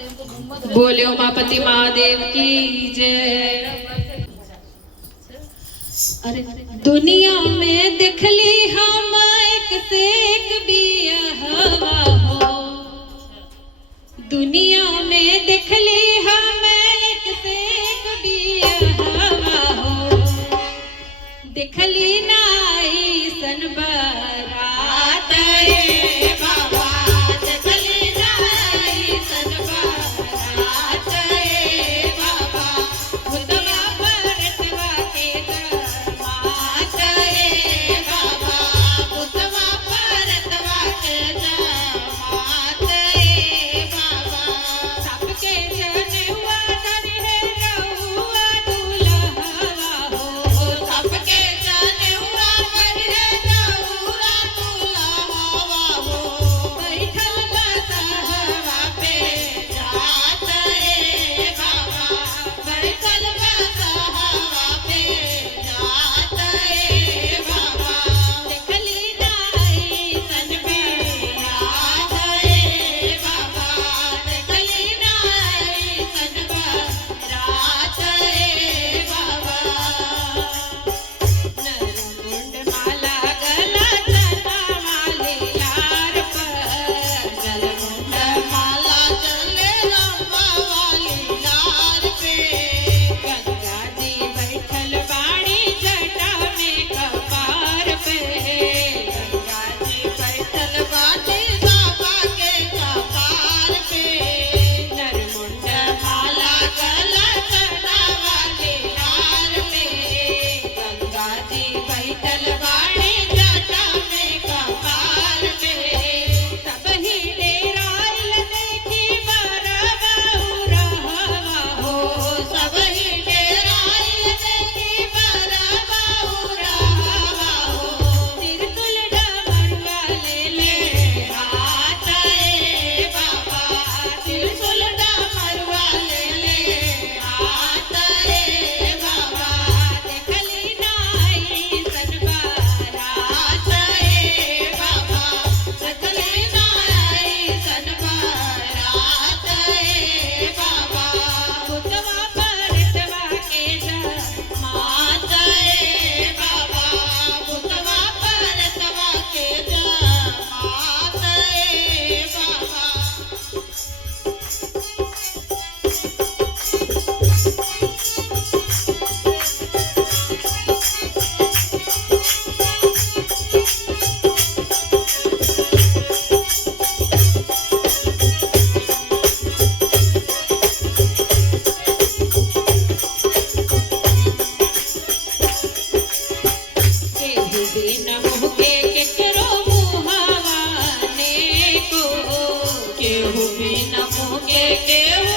बोले उमापति महादेव की जय। अरे दुनिया में देख ली हम एक से एक बियाहवा हो, दुनिया में देख ली हम एक से एक बियाहवा हो, देख ली नाई सन बारात रे बाबा, देख ली नाई सन बारात रे बाबा, खुदवा भरतवा के दामाद रे बाबा, खुदवा भरतवा के दामाद रे बाबा, सबके जनेवा धरि है रहुआ दुल्हवा हो, सबके जनेवा धरि है रहुआ दुल्हवा हो, बैठल बसहवा पे जात रे बाबा, बैठल बसहवा पे जात रे बाबा, देखली नाई सन बिरात रे बाबा, देखली नाई सन बारात रे बाबा। नरमुंड माला गला चला वाले यार पर, नरमुंड माला चले लंबा वाली यार पे, गंगा जी बैठल बाड़ी जटा में कपार पे, गंगा जी बैठल बाड़ी बाबा के कपार पे, नरमुंड माला गला चला वाले यार पे, गंगा जी बैठल बाड़ी जटा में कपार पे, सब ही डेराइल देखी बरबाऊ रहवा हो, सब ही डेराइल देखी बरबाऊ रहवा हो, तिरतुल डमरुआ ले हाथ रे बाबा, तिरतुल डमरुआ ले हाथ रे बाबा, देखली नाई सन बारात रे बाबा, देखली नाई सन बारात रे बाबा, खुदवा भरतवा के दामाद रे बाबा, खुदवा भरतवा के दामाद रे बाबा। केहू बिना मुँह के केकरो मुहावा ने को, केहू बिना मुँह के केहू